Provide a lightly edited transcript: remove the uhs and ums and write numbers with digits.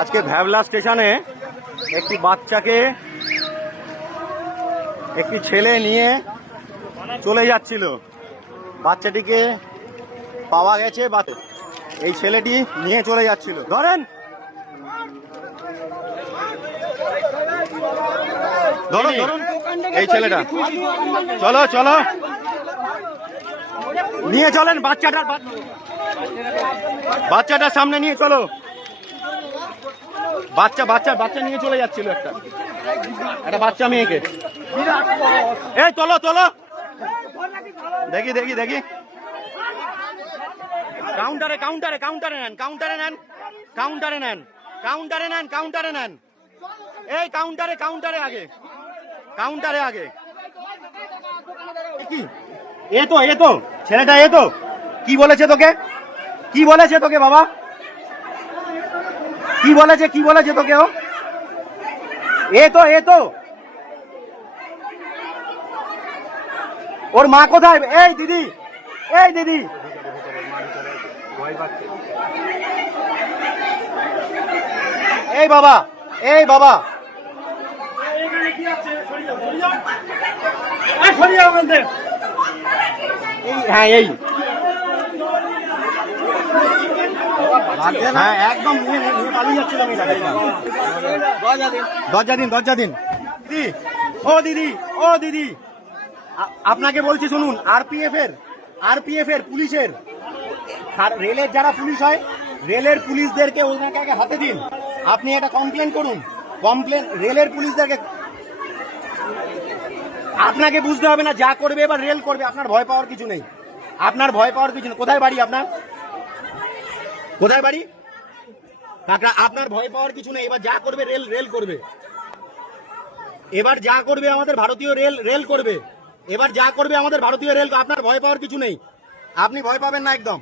আজকে ভ্যাবলা স্টেশনে একটি বাচ্চাকে একটি ছেলে নিয়ে চলে যাচ্ছিল। বাচ্চাটিকে পাওয়া গেছে, এই ছেলেটি নিয়ে চলে যাচ্ছিল। ধরেন ধরুন ধরুন এই ছেলেটা, চলো চলো নিয়ে চলেন বাচ্চাটার সামনে নিয়ে চলো। বাচ্চা বাচ্চা বাচ্চা নিয়ে চলে যাচ্ছিল একটা বাচ্চা মেয়েকে। এই চলো চলো, দেখি দেখি দেখি, কাউন্টারে কাউন্টারে কাউন্টারে নেন, কাউন্টারে নেন, কাউন্টারে নেন, কাউন্টারে নেন, কাউন্টারে নেন, এই কাউন্টারে কাউন্টারে আগে, কাউন্টারে আগে। কি এ তো ছেলেটা, এ তো কি বলেছে তোকে, কি বলেছে তোকে বাবা, কি বলেছে তোকে ও? এ তো ওর মা কোথায়? এই দিদি, এই দিদি, এই বাবা, এই বাবা, হ্যাঁ এই হ্যাঁ একদম পালিয়ে যাচ্ছিল। দরজা দিন, দরজা দিন। দিদি, ও দিদি, ও দিদি, আপনাকে বলছি শুনুন, আরপিএফ এর পুলিশের, রেলের যারা পুলিশ হয়, রেলের পুলিশদেরকে ওনাকে আগে হাতে দিন। আপনি একটা কমপ্লেন করুন, কমপ্লেন রেলের পুলিশদেরকে। আপনাকে বুঝতে হবে না, যা করবে এবার রেল করবে, আপনার ভয় পাওয়ার কিছু নেই, আপনার ভয় পাওয়ার কিছু নেই। কোথায় বাড়ি আপনার, কোথায় বাড়ি? কাকা আপনার ভয় পাওয়ার কিছু নেই, এবার যা করবে রেল করবে, এবার যা করবে আমাদের ভারতীয় রেল করবে, এবার যা করবে আমাদের ভারতীয় রেল। আপনার ভয় পাওয়ার কিছু নেই, আপনি ভয় পাবেন না একদম।